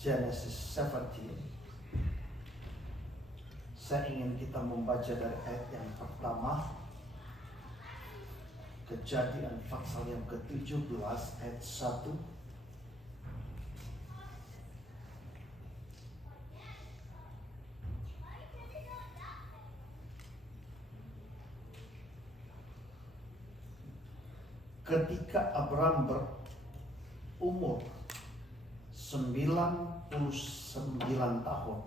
Genesis 17. Saya ingin kita membaca dari ayat yang pertama, Kejadian pasal yang ke-17 ayat 1. Ketika Abraham berumur 99 tahun,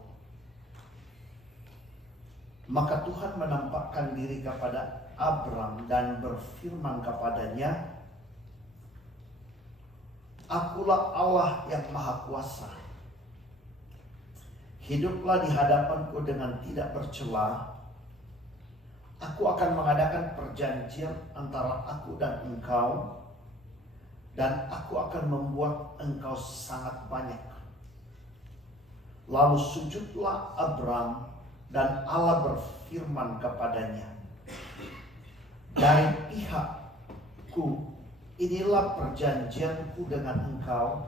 maka Tuhan menampakkan diri kepada Abraham dan berfirman kepadanya, "Akulah Allah yang Maha Kuasa. Hiduplah di hadapanku dengan tidak bercela. Aku akan mengadakan perjanjian antara aku dan engkau, dan aku akan membuat engkau sangat banyak." Lalu sujudlah Abraham, dan Allah berfirman kepadanya, "Dari pihakku, inilah perjanjianku dengan engkau.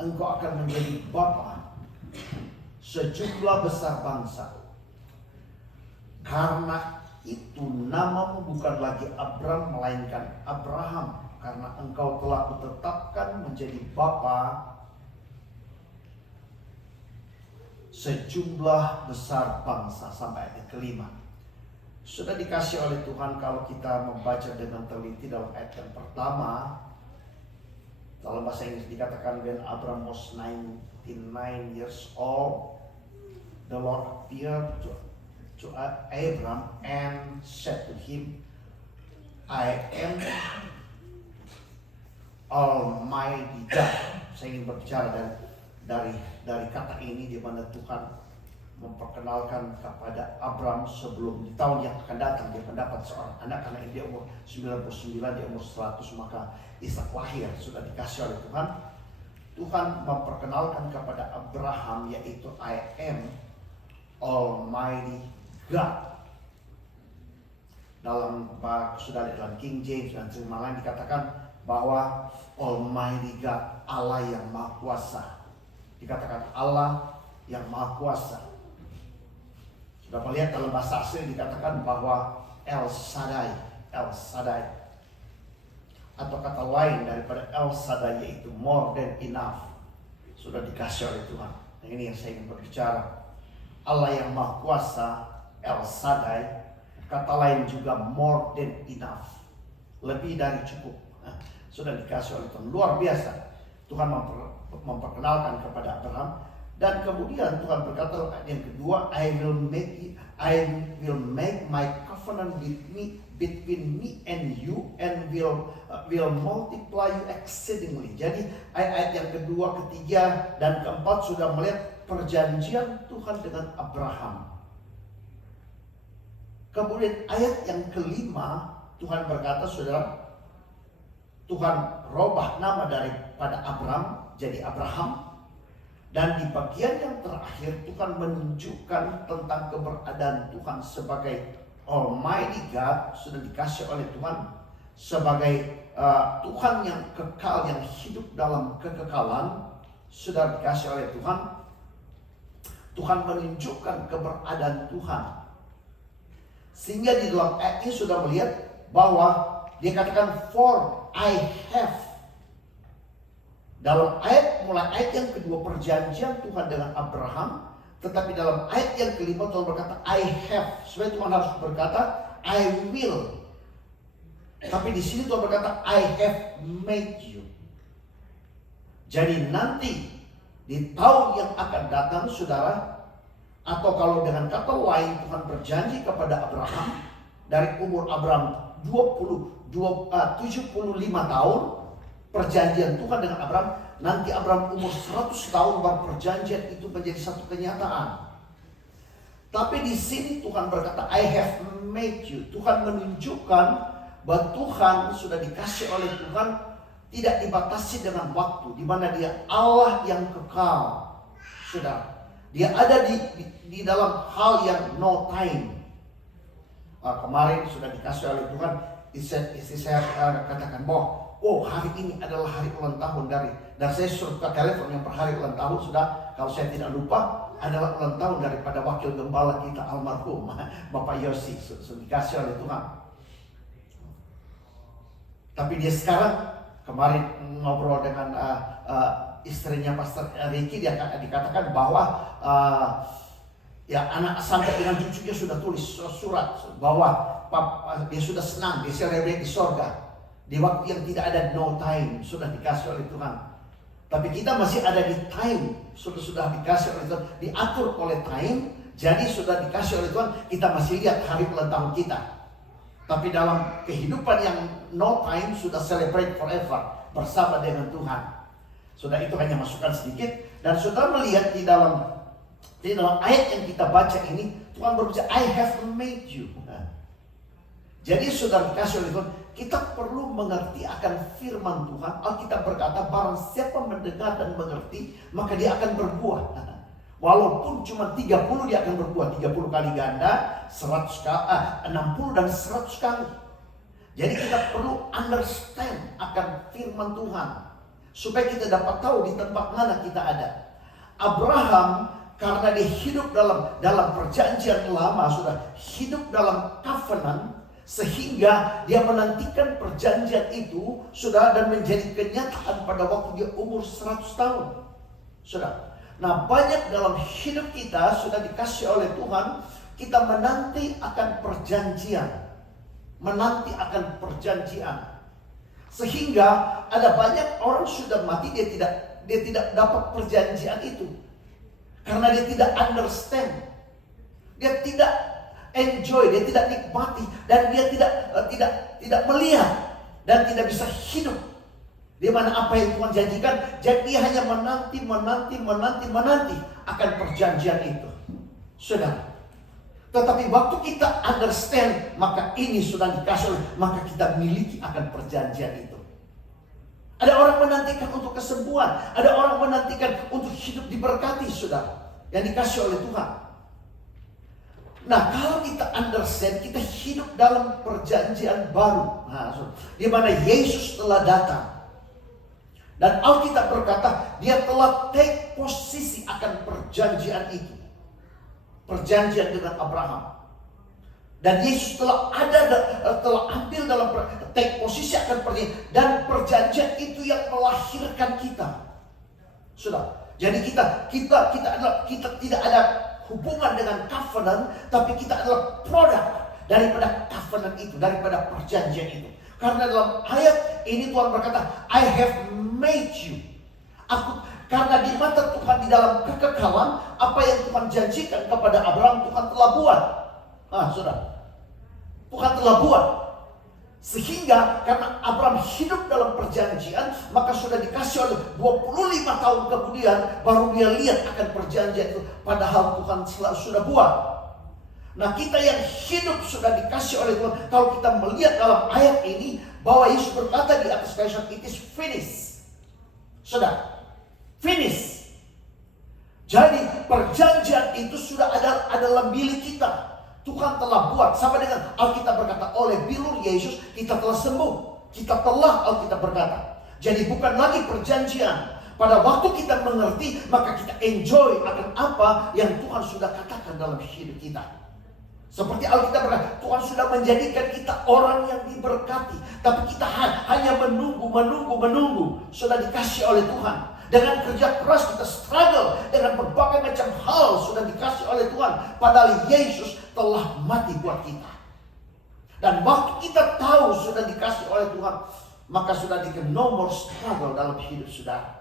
Engkau akan menjadi bapa sejumlah besar bangsa. Karena itu namamu bukan lagi Abram, melainkan Abraham, karena engkau telah kutetapkan menjadi bapa sejumlah besar bangsa." Sampai ayat kelima. Sudah dikasih oleh Tuhan kalau kita membaca dengan teliti dalam ayat yang pertama. Dalam bahasa Inggris dikatakan, when Abraham was 99 years old, the Lord appeared to Abraham and said to him, "I am Almighty God." Saya ingin berbicara dari kata ini, di mana Tuhan memperkenalkan kepada Abraham sebelum di tahun yang akan datang dia mendapat seorang anak, karena dia umur 99, dia umur 100, maka Ishak lahir. Sudah dikasih oleh Tuhan. Tuhan memperkenalkan kepada Abraham, yaitu I am Almighty God. Sudah dalam King James dan firman lain dikatakan bahwa Almighty God, Allah yang Maha Kuasa. Dikatakan Allah yang Maha Kuasa. Sudah melihat dalam bahasa asli dikatakan bahwa El Shaddai. Atau kata lain daripada El Shaddai, yaitu more than enough. Sudah dikasih oleh Tuhan. Nah, ini yang saya ingin berbicara. Allah yang Maha Kuasa, El Shaddai. Kata lain juga more than enough, lebih dari cukup. Nah, sudah dikasih oleh Tuhan. Luar biasa. Tuhan memperkenalkan kepada Abraham. Dan kemudian Tuhan berkata yang kedua, I will make my covenant between me and you, and will multiply you exceedingly. Jadi ayat yang kedua, ketiga, dan keempat sudah melihat perjanjian Tuhan dengan Abraham. Kemudian ayat yang kelima, Tuhan berkata, saudara, Tuhan robah nama daripada Abraham jadi Abraham. Dan di bagian yang terakhir Tuhan menunjukkan tentang keberadaan Tuhan sebagai Almighty God. Sudah dikasih oleh Tuhan sebagai Tuhan yang kekal, yang hidup dalam kekekalan. Sudah dikasih oleh Tuhan. Tuhan menunjukkan keberadaan Tuhan. Sehingga di dalam ayat ini sudah melihat bahwa dia katakan for I have. Dalam mulai ayat yang kedua perjanjian Tuhan dengan Abraham, tetapi dalam ayat yang kelima Tuhan berkata I have. Sebenarnya Tuhan harus berkata I will. Tapi di sini Tuhan berkata I have made you. Jadi nanti di tahun yang akan datang, saudara, atau kalau dengan kata lain Tuhan berjanji kepada Abraham dari umur Abraham 75 tahun, perjanjian Tuhan dengan Abraham, nanti Abraham umur 100 tahun baru perjanjian itu menjadi satu kenyataan. Tapi di sini Tuhan berkata I have made you. Tuhan menunjukkan bahwa Tuhan sudah dikasih oleh Tuhan tidak dibatasi dengan waktu, di mana Dia Allah yang kekal. Saudara, Dia ada di dalam hal yang no time. Kemarin sudah dikasih oleh Tuhan, istri saya katakan bahwa hari ini adalah hari ulang tahun Dan saya suka telepon yang per hari ulang tahun sudah, kalau saya tidak lupa, adalah ulang tahun daripada wakil gembala kita almarhum Bapak Yosi. Dikasih oleh Tuhan. Tapi dia sekarang, kemarin ngobrol dengan istrinya Pastor Ricky, dia dikatakan bahwa ya anak sampai dengan cucunya sudah tulis surat bahwa dia sudah senang, dia celebrate di sorga. Di waktu yang tidak ada no time, sudah dikasih oleh Tuhan. Tapi kita masih ada di time, sudah dikasih oleh Tuhan, diatur oleh time. Jadi sudah dikasih oleh Tuhan, kita masih lihat hari ulang tahun kita. Tapi dalam kehidupan yang no time, sudah celebrate forever bersama dengan Tuhan. Sudah, itu hanya masukan sedikit. Dan sudah melihat di dalam ayat yang kita baca ini, Tuhan berbicara, I have made you. Jadi sudah dikasih oleh Tuhan, kita perlu mengerti akan firman Tuhan. Alkitab berkata, barang siapa mendengar dan mengerti, maka dia akan berbuah. Walaupun cuma 30, dia akan berbuah 30 kali ganda, 60 dan 100 kali. Jadi kita perlu understand akan firman Tuhan, supaya kita dapat tahu di tempat mana kita ada. Abraham, karena dia hidup dalam perjanjian lama, sudah hidup dalam covenant, sehingga dia menantikan perjanjian itu sudah, dan menjadi kenyataan pada waktu dia umur 100 tahun. Sudah. Nah, banyak dalam hidup kita sudah dikasih oleh Tuhan, kita menanti akan perjanjian. Menanti akan perjanjian. Sehingga ada banyak orang sudah mati, dia tidak dapat perjanjian itu. Karena dia tidak understand. Dia tidak enjoy, dia tidak nikmati, dan dia tidak melihat dan tidak bisa hidup di mana apa yang Tuhan janjikan. Jadi dia hanya menanti akan perjanjian itu. Sudah. Tetapi waktu kita understand, maka ini sudah dikasih, maka kita miliki akan perjanjian itu. Ada orang menantikan untuk kesembuhan, ada orang menantikan untuk hidup diberkati, sudah, yang dikasih oleh Tuhan. Nah, kalau kita understand, kita hidup dalam perjanjian baru, di mana Yesus telah datang. Dan Alkitab berkata, dia telah take posisi akan perjanjian itu. Perjanjian dengan Abraham. Dan Yesus telah ambil dalam take posisi akan perjanjian. Dan perjanjian itu yang melahirkan kita. Sudah. Jadi kita tidak ada hubungan dengan covenant, tapi kita adalah produk daripada covenant itu, daripada perjanjian itu. Karena dalam ayat ini Tuhan berkata, I have made you. Karena di mata Tuhan, di dalam kekekalan, apa yang Tuhan janjikan kepada Abraham, Tuhan telah buat. Sudah. Tuhan telah buat. Sehingga karena Abraham hidup dalam perjanjian, maka sudah dikasih oleh 25 tahun kemudian baru dia lihat akan perjanjian itu, padahal Tuhan sudah buat. Nah, kita yang hidup sudah dikasih oleh Tuhan. Kalau kita melihat dalam ayat ini bahwa Yesus berkata di atas kayu salib, it is finished. Sudah finish. Jadi perjanjian itu sudah adalah milik kita. Tuhan telah buat, sama dengan Alkitab berkata, oleh bilur Yesus kita telah sembuh. Kita telah, Alkitab berkata. Jadi bukan lagi perjanjian. Pada waktu kita mengerti, maka kita enjoy akan apa yang Tuhan sudah katakan dalam hidup kita. Seperti Alkitab berkata, Tuhan sudah menjadikan kita orang yang diberkati. Tapi kita hanya menunggu. Sudah dikasih oleh Tuhan. Dengan kerja keras kita struggle dengan berbagai macam hal, sudah dikasih oleh Tuhan. Padahal Yesus telah mati buat kita. Dan waktu kita tahu sudah dikasih oleh Tuhan, maka sudah no more struggle dalam hidup saudara.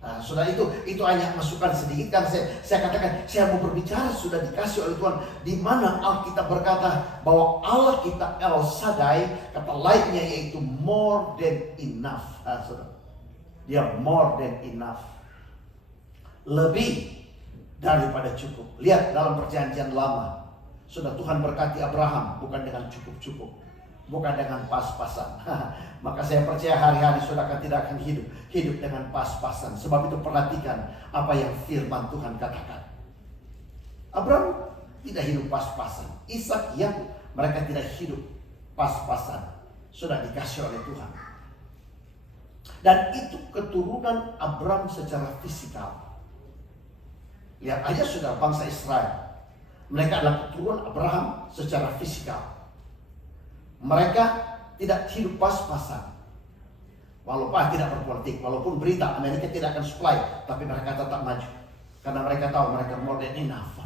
Nah, sudah itu hanya masukan sedikit. Kan saya katakan, saya mau berbicara sudah dikasih oleh Tuhan. Di mana Alkitab berkata bahwa Allah kita El Shaddai, kata lainnya yaitu more than enough. Saudara. Dia more than enough. Lebih daripada cukup. Lihat dalam perjanjian lama. Sudah Tuhan berkati Abraham bukan dengan cukup-cukup. Bukan dengan pas-pasan. Maka saya percaya hari-hari saudara tidak akan hidup dengan pas-pasan. Sebab itu perhatikan apa yang firman Tuhan katakan. Abraham tidak hidup pas-pasan. Ishak, Yakub, mereka tidak hidup pas-pasan. Sudah dikasih oleh Tuhan. Dan itu keturunan Abram secara fisikal. Lihat aja sudah bangsa Israel. Mereka adalah keturunan Abraham secara fisikal. Mereka tidak hidup pas-pasan. Walaupun tidak berpolitik, walaupun berita Amerika tidak akan supply, tapi mereka tetap maju. Karena mereka tahu mereka more than enough.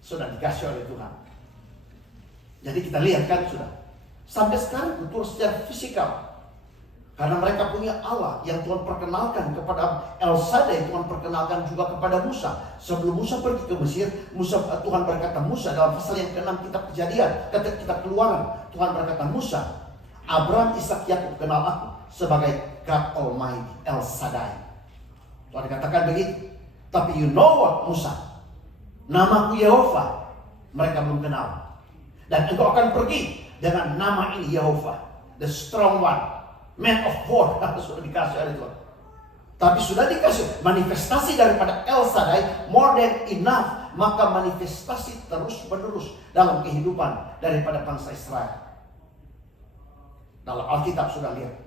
Sudah dikasih oleh Tuhan. Jadi kita lihat kan sudah. Sampai sekarang betul secara fisikal. Karena mereka punya Allah yang Tuhan perkenalkan kepada El Shaddai, Tuhan perkenalkan juga kepada Musa. Sebelum Musa pergi ke Mesir, Tuhan berkata Musa dalam pasal yang ke-6 kitab Kejadian, kitab Keluaran, Tuhan berkata Musa, Abraham, Ishak, Yakub kenal aku sebagai God Almighty, El Shaddai. Tuhan katakan begitu. Tapi you know what, Musa? Namaku Yehova. Mereka belum kenal. Dan engkau akan pergi dengan nama ini Yehova, the strong one. Man of war, sudah dikasih oleh Tuhan. Tapi sudah dikasih manifestasi daripada El Shaddai more than enough. Maka manifestasi terus menerus dalam kehidupan daripada bangsa Israel. Dalam Alkitab sudah lihat.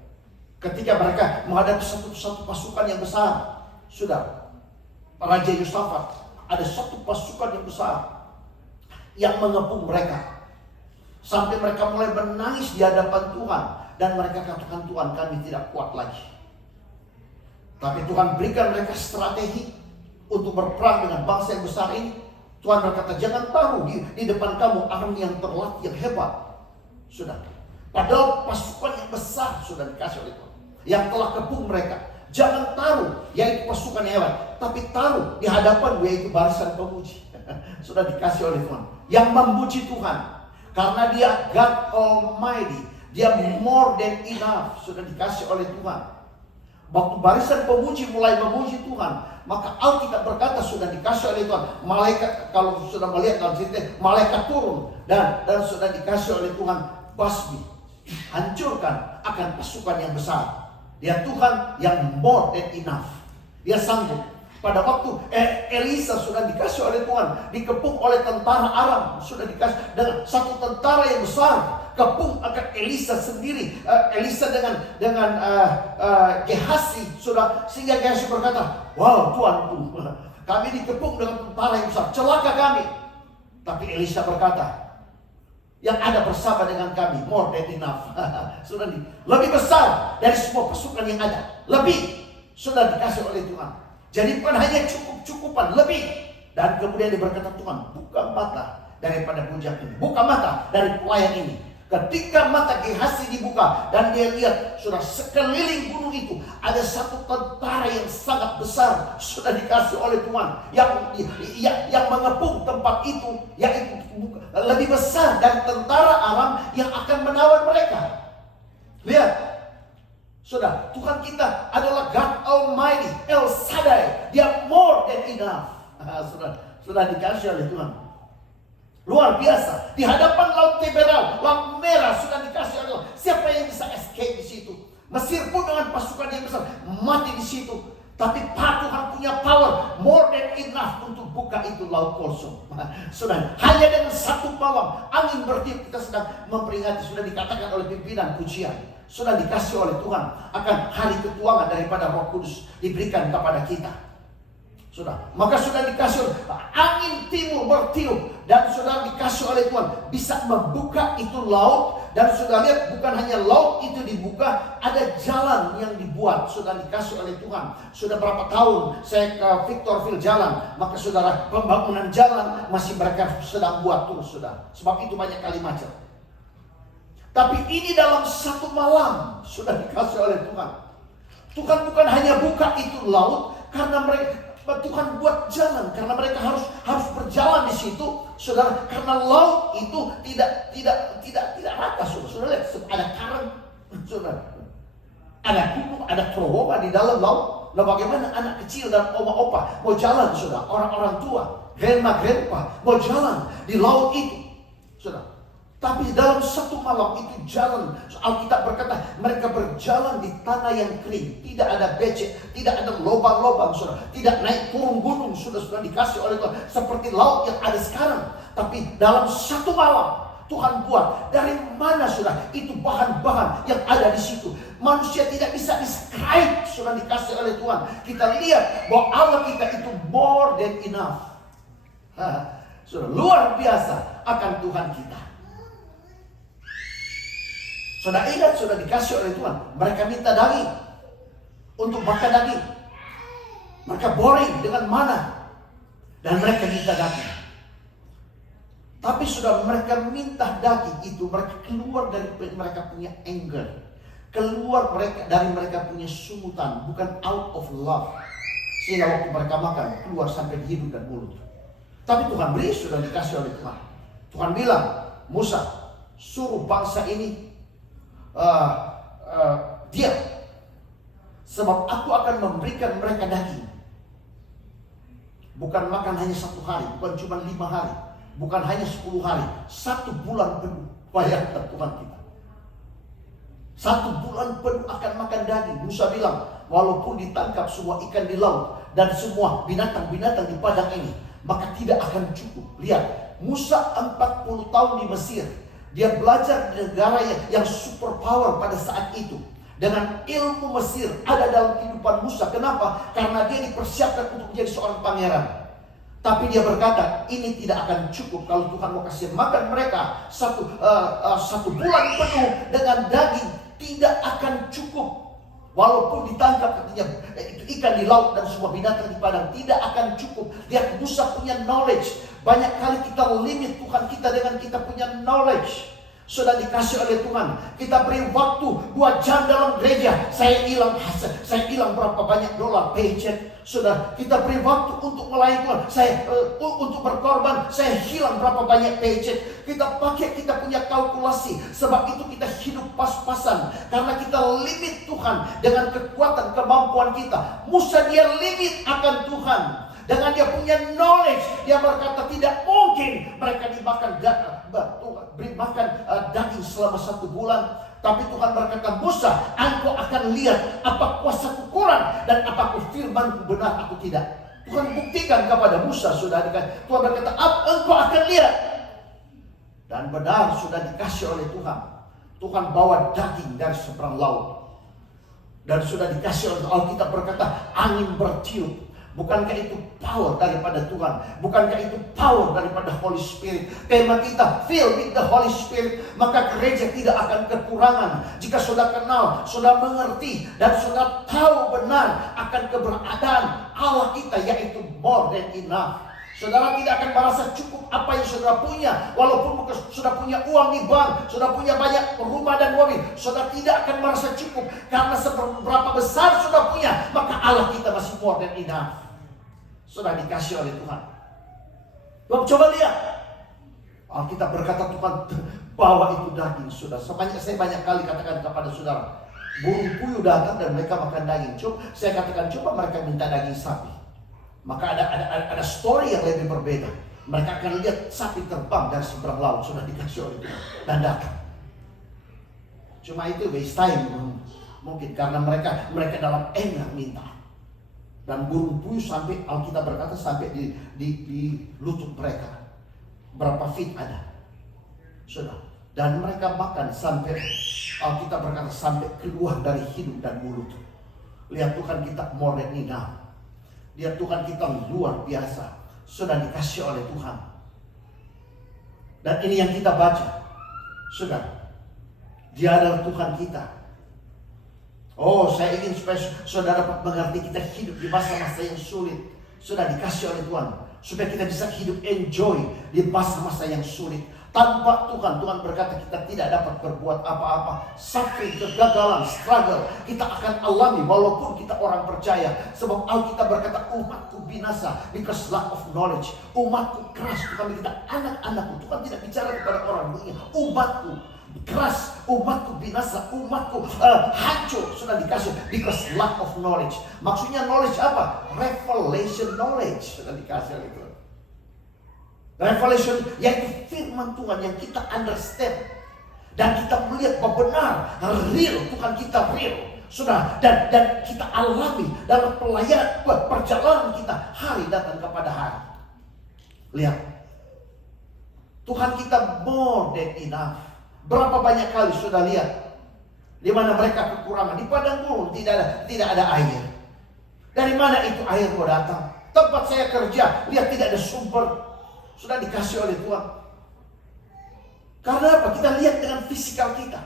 Ketika mereka menghadapi satu pasukan yang besar. Sudah, Raja Yosafat ada satu pasukan yang besar yang mengepung mereka. Sampai mereka mulai menangis di hadapan Tuhan. Dan mereka katakan, Tuhan kami tidak kuat lagi. Tapi Tuhan berikan mereka strategi untuk berperang dengan bangsa yang besar ini. Tuhan berkata, jangan taruh di depan kamu army yang terlatih, yang hebat. Sudah. Padahal pasukan yang besar sudah dikasih oleh Tuhan. Yang telah kepung mereka. Jangan taruh, yaitu pasukan yang hebat. Tapi taruh di hadapan, yaitu barisan pemuji. Sudah dikasih oleh Tuhan. Yang memuji Tuhan. Karena dia God Almighty. Dia more than enough. Sudah dikasih oleh Tuhan. Waktu barisan pemuji mulai memuji Tuhan, maka Alkitab berkata sudah dikasih oleh Tuhan. Malaikat, kalau sudah melihat dalam cerita, malaikat turun. Dan sudah dikasih oleh Tuhan basmi. Hancurkan akan pasukan yang besar. Dia Tuhan yang more than enough. Dia sanggup. Pada waktu Elisa sudah dikasih oleh Tuhan, dikepung oleh tentara Aram, sudah dikasih dengan satu tentara yang besar, kepung akan Elisa sendiri. Elisa dengan Gehazi sudah, sehingga Gehazi berkata, wow Tuanku, kami dikepung dengan tentara yang besar, celaka kami. Tapi Elisa berkata, yang ada bersama dengan kami more than enough. Sudah lebih besar dari semua pasukan yang ada, lebih sudah dikasih oleh Tuhan. Jadi bukan hanya cukup-cukupan, lebih. Dan kemudian dia berkata, Tuhan buka mata daripada bujang ini, buka mata dari pelayan ini. Ketika mata Gehazi dibuka dan dia lihat sudah sekeliling gunung itu ada satu tentara yang sangat besar sudah dikasih oleh Tuhan yang mengepung tempat itu, yang lebih besar dari tentara Aram yang akan menawan mereka. Lihat. Sudah, Tuhan kita adalah God Almighty, El Shaddai. Dia more than enough. Sudah dikasih oleh Tuhan. Luar biasa. Di hadapan Laut Tiberal, Laut Merah sudah dikasih oleh Tuhan. Siapa yang bisa escape di situ? Mesir pun dengan pasukan yang besar mati di situ. Tapi Tuhan punya power more than enough untuk buka itu laut kosong. Sudah, hanya dengan satu malam angin bertiup, kita sedang memperingati, sudah dikatakan oleh pimpinan pujian, sudah dikasih oleh Tuhan akan hari ketuangan daripada Roh Kudus diberikan kepada kita. Sudah, maka sudah dikasih angin timur bertiup dan sudah dikasih oleh Tuhan bisa membuka itu laut. Dan sudah lihat, bukan hanya laut itu dibuka, ada jalan yang dibuat, sudah dikasih oleh Tuhan. Sudah berapa tahun saya ke Victorville jalan, maka saudara, pembangunan jalan masih mereka sedang buat terus, sudah. Sebab itu banyak kali macet. Tapi ini dalam satu malam sudah dikasih oleh Tuhan. Tuhan bukan hanya buka itu laut karena mereka, Tuhan buat jalan karena mereka harus berjalan di situ, saudara. Karena laut itu tidak rata, saudara. Lihat, ada karang, saudara. Ada gunung, ada terowongan di dalam laut. Nah, bagaimana anak kecil dan oma-opa mau jalan, saudara? Orang-orang tua, grandma mau jalan di laut itu, saudara. Tapi dalam satu malam itu jalan, Alkitab berkata mereka berjalan di tanah yang kering, tidak ada becek, tidak ada lubang-lubang, saudara, tidak naik turun gunung, sudah dikasih oleh Tuhan seperti laut yang ada sekarang. Tapi dalam satu malam Tuhan buat dari mana, saudara, itu bahan-bahan yang ada di situ. manusia tidak bisa describe, sudah dikasih oleh Tuhan. Kita lihat bahwa Allah kita itu more than enough. Sudah luar biasa akan Tuhan kita. Sudah ingat, sudah dikasih oleh Tuhan. Mereka minta daging untuk makan daging. Mereka boring dengan mana, dan mereka minta daging. Tapi sudah mereka minta daging itu, mereka keluar dari mereka punya anger, keluar dari mereka punya sungutan, bukan out of love. Sehingga waktu mereka makan, keluar sampai di hidung dan mulut. Tapi Tuhan beri, sudah dikasih oleh Tuhan. Tuhan bilang, Musa, suruh bangsa ini diam, sebab aku akan memberikan mereka daging. Bukan makan hanya 1 hari, bukan cuma 5 hari, bukan hanya 10 hari, 1 bulan penuh. Bayangkan Tuhan kita, 1 bulan penuh akan makan daging. Musa bilang, walaupun ditangkap semua ikan di laut dan semua binatang-binatang di padang ini, maka tidak akan cukup. Lihat, Musa 40 tahun di Mesir. Dia belajar di negara yang super power pada saat itu. Dengan ilmu Mesir ada dalam kehidupan Musa. Kenapa? Karena dia dipersiapkan untuk menjadi seorang pangeran. Tapi dia berkata, ini tidak akan cukup kalau Tuhan mau kasih makan mereka satu bulan penuh dengan daging. Tidak akan cukup. Walaupun ditangkap katanya ikan di laut dan semua binatang di padang, tidak akan cukup. Lihat, Musa punya knowledge. Banyak kali kita limit Tuhan kita dengan kita punya knowledge. Sudah dikasih oleh Tuhan. Kita beri waktu 2 jam dalam gereja, saya hilang berapa banyak dolar paycheck. Sudah kita beri waktu untuk melayani Tuhan, untuk berkorban, saya hilang berapa banyak paycheck. Kita pakai kita punya kalkulasi. Sebab itu kita hidup pas-pasan, karena kita limit Tuhan dengan kekuatan kemampuan kita. Musa dia limit akan Tuhan. Dengan dia punya knowledge, dia berkata tidak mungkin mereka dimakan daging selama 1 bulan. Tapi Tuhan berkata, Musa, engkau akan lihat apa kuasaku kurang dan apa firmanku benar aku tidak. Tuhan buktikan kepada Musa, sudah dikasih. Tuhan berkata, engkau akan lihat. Dan benar sudah dikasih oleh Tuhan. Tuhan bawa daging dari seberang laut. Dan sudah dikasih oleh Alkitab berkata, angin bertiup. Bukankah itu power daripada Tuhan? Bukankah itu power daripada Holy Spirit? Tema kita, filled with the Holy Spirit. Maka gereja tidak akan kekurangan. Jika sudah kenal, sudah mengerti, dan sudah tahu benar akan keberadaan Allah kita, yaitu more than enough. Saudara tidak akan merasa cukup apa yang saudara punya. Walaupun sudah punya uang di bank, sudah punya banyak rumah dan mobil, saudara tidak akan merasa cukup. Karena seberapa besar sudah punya, maka Allah kita masih more than enough. Sudah dikasih oleh Tuhan. Coba lihat, Alkitab berkata Tuhan bawa itu daging. Sudah saya banyak kali katakan kepada saudara, burung puyuh datang dan mereka makan daging. Saya katakan coba mereka minta daging sapi, maka ada story yang lebih berbeda. Mereka akan lihat sapi terbang dari seberang laut, sudah dikasih oleh Tuhan dan datang. Cuma itu waste time mungkin, karena mereka dalam anger minta. Dan burung puyuh sampai, Alkitab berkata sampai di lutut mereka. Berapa feet ada? Sudah. Dan mereka makan sampai, Alkitab berkata sampai keluar dari hidung dan mulut. Lihat Tuhan kita more than enough. Lihat Tuhan kita luar biasa. Sudah dikasih oleh Tuhan. Dan ini yang kita baca. Sudah. Dia adalah Tuhan kita. Oh, saya ingin supaya saudara dapat mengerti kita hidup di masa-masa yang sulit. Sudah dikasih oleh Tuhan. Supaya kita bisa hidup enjoy di masa-masa yang sulit. Tanpa Tuhan, Tuhan berkata kita tidak dapat berbuat apa-apa. Suffering, kegagalan, struggle, kita akan alami walaupun kita orang percaya. Sebab Alkitab berkata umatku binasa because lack of knowledge. Umatku keras, Tuhan kita anak-anakku. Tuhan tidak bicara kepada orang dunia. Umatku keras, umatku binasa, umatku hancur. Sudah dikasih because lack of knowledge. Maksudnya knowledge apa? Revelation knowledge. Sudah dikasih oleh Tuhan. Revelation yaitu firman Tuhan yang kita understand. Dan kita melihat bahwa benar, real, Tuhan kita real. Sudah, dan kita alami dalam pelayanan, perjalanan kita hari datang kepada hari. Lihat, Tuhan kita more than enough. Berapa banyak kali sudah lihat Di mana mereka kekurangan. Di padang gurun tidak ada air. Dari mana itu air mau datang? Tempat saya kerja, lihat tidak ada sumber. Sudah dikasih oleh Tuhan. Karena apa? Kita lihat dengan fisikal kita.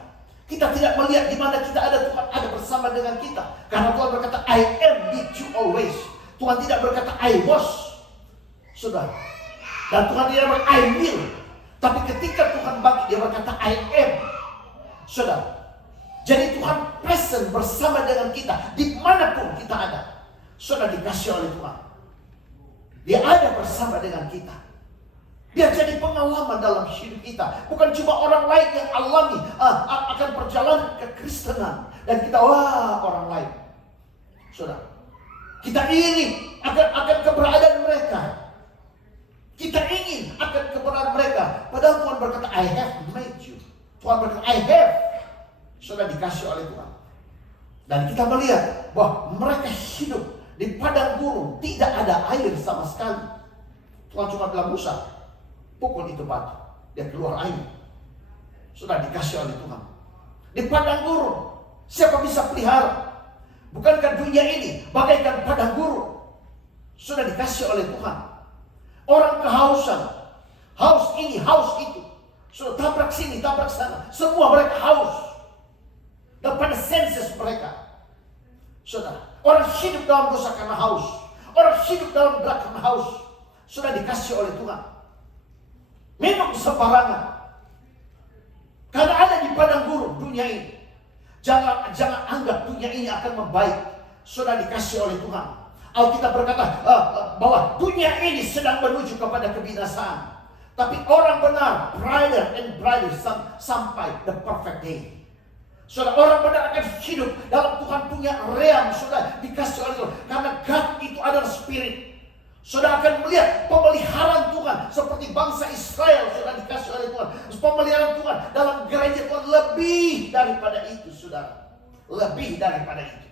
Kita tidak melihat di mana kita ada, Tuhan ada bersama dengan kita. Karena Tuhan berkata, I am with you always. Tuhan tidak berkata, I was. Sudah. Dan Tuhan tidak berkata, I will. Tapi ketika Tuhan bangkit, dia berkata, I am. Sudah. Jadi Tuhan present bersama dengan kita. Dimanapun kita ada. Sudah dikasih oleh Tuhan. Dia ada bersama dengan kita. Dia jadi pengalaman dalam hidup kita. Bukan cuma orang lain yang alami akan perjalanan kekristenan. Dan kita, wah orang lain. Sudah. Kita iri akan keberadaan mereka. Kita ingin akan keberadaan mereka. Padahal Tuhan berkata, I have made you. Tuhan berkata, I have. Sudah dikasih oleh Tuhan. Dan kita melihat bahwa mereka hidup di padang gurun, tidak ada air sama sekali. Tuhan cuma bilang, Musa, pukul itu batu, dia keluar air. Sudah dikasih oleh Tuhan. Di padang gurun, siapa bisa pelihara? Bukankah dunia ini bagaikan padang gurun? Sudah dikasih oleh Tuhan. Orang kehausan, haus ini, haus itu. Sudah tabrak sini, tabrak sana. Semua mereka haus. Dan pada senses mereka. Sudah, orang hidup dalam dosa karena haus. Orang hidup dalam gelap karena haus. Sudah dikasih oleh Tuhan. Minum sembarangan. Karena ada di padang gurun dunia ini. Jangan anggap dunia ini akan membaik. Sudah dikasih oleh Tuhan. Alkitab berkata bahwa dunia ini sedang menuju kepada kebinasaan. Tapi orang benar, brighter and brighter sampai the perfect day. Saudara, orang benar akan hidup dalam Tuhan punya realm. Saudara, dikasih oleh Tuhan. Karena God itu adalah spirit. Saudara akan melihat pemeliharaan Tuhan seperti bangsa Israel. Saudara, dikasih oleh Tuhan. Pemeliharaan Tuhan dalam gereja Tuhan lebih daripada itu, saudara. Lebih daripada itu.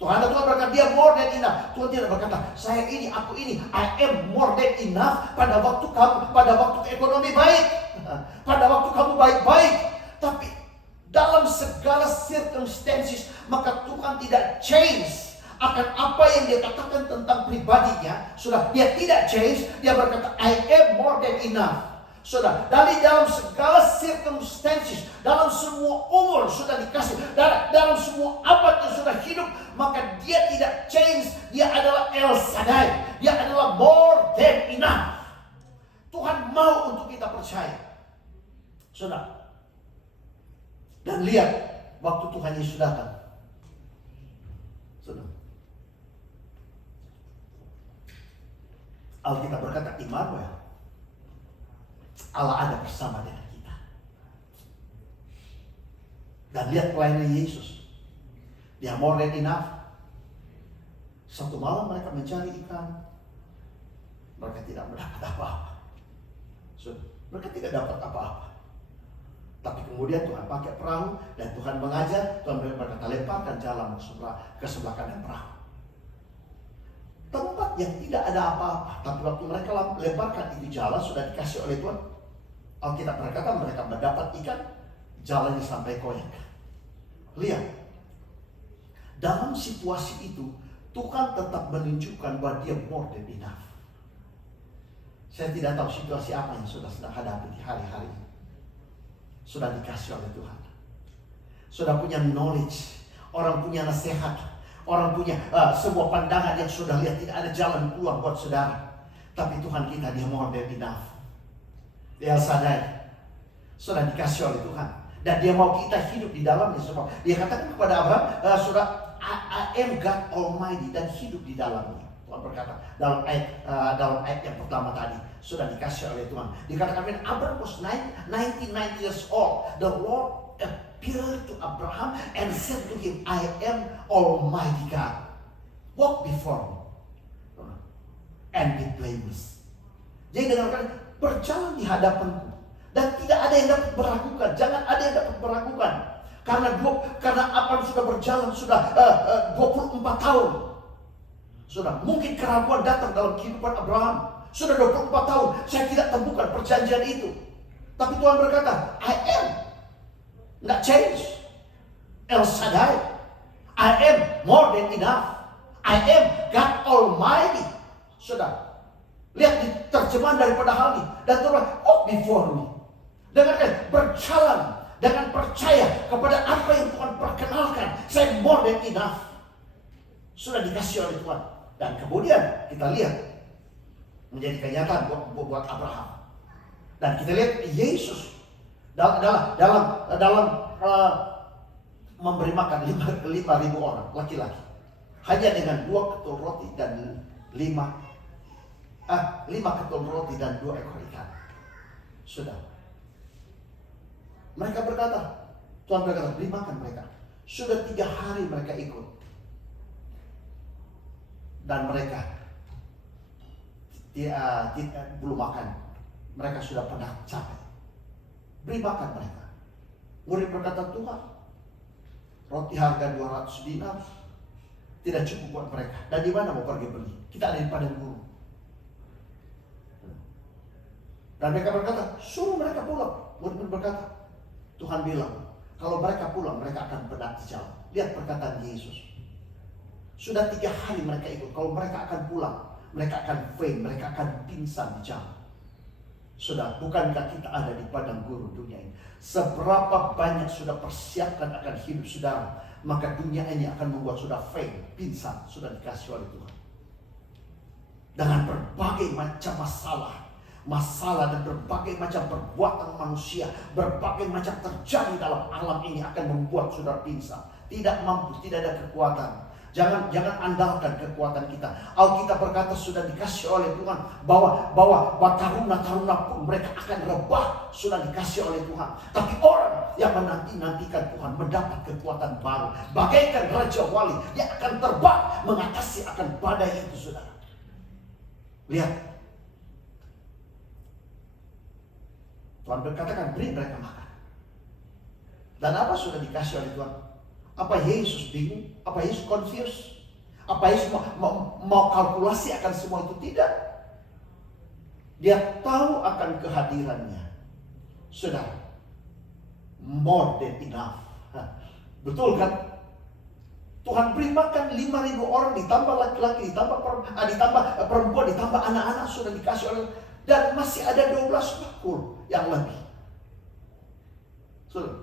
Tuhan berkata, dia more than enough. Tuhan tidak berkata, saya ini, aku ini. I am more than enough pada waktu kamu, pada waktu ekonomi baik. Pada waktu kamu baik-baik. Tapi dalam segala circumstances, maka Tuhan tidak change akan apa yang dia katakan tentang pribadinya. Sudah, dia tidak change. Dia berkata, I am more than enough. Sudah, dari dalam segala circumstances, dalam semua umur sudah dikasih, dalam semua abad yang sudah hidup, maka dia tidak change. Dia adalah El Shaddai. Dia adalah more than enough. Tuhan mau untuk kita percaya. Sudah. Dan lihat waktu Tuhan Yesus datang. Sudah. Alkitab berkata, Immanuel, Allah ada bersama dengan kita. Dan lihat pelayanan Yesus. Dia more than enough. Satu malam mereka mencari ikan. Mereka tidak mendapat apa-apa. Sudah. Mereka tidak dapat apa-apa. Tapi kemudian Tuhan pakai perahu dan Tuhan mengajar. Tuhan berkata, lemparkan jalan ke sebelah kanan perahu. Tempat yang tidak ada apa-apa. Tapi waktu mereka lemparkan itu jalan sudah dikasih oleh Tuhan. Alkitab berkata mereka mendapat ikan, jalannya sampai koyak. Lihat, dalam situasi itu Tuhan tetap menunjukkan bahwa dia more than enough. Saya tidak tahu situasi apa yang sudah sedang hadapi di hari-hari ini. Sudah dikasih oleh Tuhan. Sudah punya knowledge. Orang punya nasihat. Orang punya sebuah pandangan yang sudah lihat tidak ada jalan keluar buat saudara. Tapi Tuhan kita, dia more than enough. Dia sadar. Sudah dikasih oleh Tuhan. Dan dia mau kita hidup di dalamnya. Sebab dia katakan kepada Abraham, I am God Almighty, dan hidup di dalamnya. Tuhan berkata dalam ayat yang pertama tadi, sudah dikasih oleh Tuhan. Dikatakan when Abraham was 99 years old, the Lord appeared to Abraham and said to him, I am Almighty God. Walk before me and be blameless. Jadi dengarkan, berjalan di hadapanku dan tidak ada yang dapat meragukan. Jangan ada yang dapat meragukan. Karena Abraham sudah berjalan sudah 24 tahun. Sudah, mungkin keraguan datang dalam kehidupan Abraham. Sudah 24 tahun, saya tidak temukan perjanjian itu. Tapi Tuhan berkata, I am. Nggak change. El Shaddai. I am more than enough. I am God Almighty. Saudara, lihat di terjemahan daripada hal ini. Dan Tuhan, walk before me. Dengan berjalan, dengan percaya kepada apa yang Tuhan perkenalkan. Saya more than enough. Sudah dikasih oleh Tuhan. Dan kemudian kita lihat menjadi kenyataan buat Abraham. Dan kita lihat Yesus dalam memberi makan 5.000 orang laki-laki. Hanya dengan 2 ketul roti dan 5 ketul roti dan 2 ekor ikan. Sudah. Mereka berkata, Tuhan berkata, beri makan mereka. Sudah 3 hari mereka ikut. Dan mereka belum makan. Mereka sudah pernah capek. Beri makan mereka. Murid berkata, Tuhan, roti harga 200 dinar tidak cukup buat mereka. Dan di mana mau pergi beli? Kita ada di padang gurun. Dan mereka berkata, suruh mereka pulang. Murid berkata, Tuhan bilang, kalau mereka pulang, mereka akan penat di jalan. Lihat perkataan Yesus. Sudah 3 hari mereka ikut. Kalau mereka akan pulang, mereka akan faint, mereka akan pingsan di jalan. Sudah, bukankah kita ada di padang gurun dunia ini? Seberapa banyak sudah persiapkan akan hidup saudara, maka dunia ini akan membuat sudah faint, pingsan, sudah dikasih oleh Tuhan. Dengan berbagai macam masalah dan berbagai macam perbuatan manusia, berbagai macam terjadi dalam alam ini akan membuat saudara pingsan. Tidak mampu, tidak ada kekuatan. Jangan andalkan kekuatan kita. Alkitab berkata sudah dikasih oleh Tuhan bahwa taruna pun mereka akan rebah, sudah dikasih oleh Tuhan. Tapi orang yang menantikan Tuhan mendapat kekuatan baru, bagaikan raja wali, dia akan terbang mengatasi akan badai itu, saudara. Lihat, Tuhan berkatakan beri mereka makan. Dan apa sudah dikasih oleh Tuhan? Apa Yesus bingung? Apa Yesus confused? Apa Yesus mau kalkulasi akan semua itu? Tidak. Dia tahu akan kehadirannya. Saudara, more than enough. Betul kan? Tuhan beri makan 5.000 orang, ditambah laki-laki, ditambah perempuan, ditambah anak-anak sudah dikasih oleh, dan masih ada 12 bakul yang lebih. Saudara,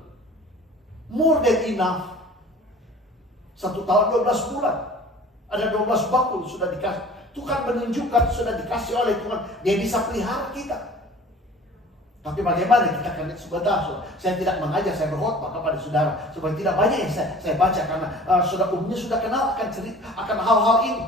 more than enough. 1 tahun 12 bulan. Ada 12 bakul sudah dikasih. Tuhan menunjukkan sudah dikasih oleh Tuhan. Dia bisa pelihara kita. Tapi bagaimana kita akan sebentar. Saya tidak mengajar, saya berkhotbah kepada saudara. Supaya tidak banyak yang saya baca. Karena saudara umumnya sudah kenal akan cerita akan hal-hal ini.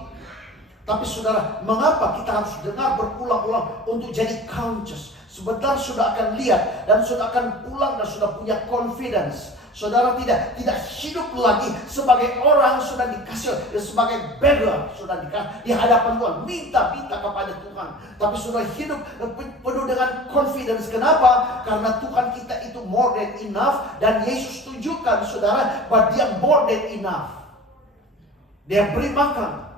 Tapi saudara, mengapa kita harus dengar berulang-ulang untuk jadi conscious? Sebentar sudah akan lihat dan sudah akan pulang dan sudah punya confidence. Saudara tidak hidup lagi sebagai orang sudah dikasih, sebagai beggar sudah dikasih di hadapan Tuhan, minta kepada Tuhan. Tapi sudah hidup penuh dengan confidence. Kenapa? Karena Tuhan kita itu more than enough. Dan Yesus tunjukkan saudara bahwa dia more than enough. Dia beri makan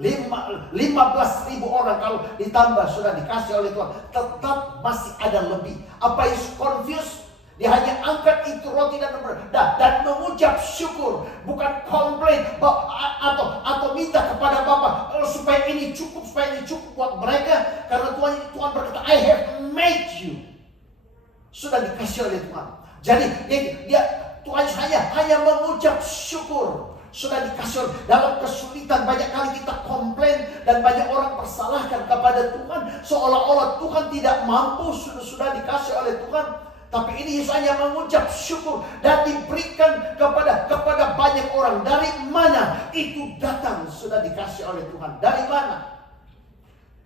15.000 orang, kalau ditambah sudah dikasih oleh Tuhan, tetap masih ada lebih. Apa Yesus confused? Dia hanya angkat itu roti dan mengucap syukur, bukan komplain atau minta kepada Bapa supaya ini cukup buat mereka. Karena Tuhan berkata, I have made you. Sudah dikasih oleh Tuhan. Jadi Tuhan hanya mengucap syukur. Sudah dikasih dalam kesulitan. Banyak kali kita komplain dan banyak orang persalahkan kepada Tuhan, seolah-olah Tuhan tidak mampu. Sudah dikasih oleh Tuhan. Tapi ini Yesus hanya mengucap syukur dan diberikan kepada banyak orang. Dari mana itu datang? Sudah dikasih oleh Tuhan. Dari mana?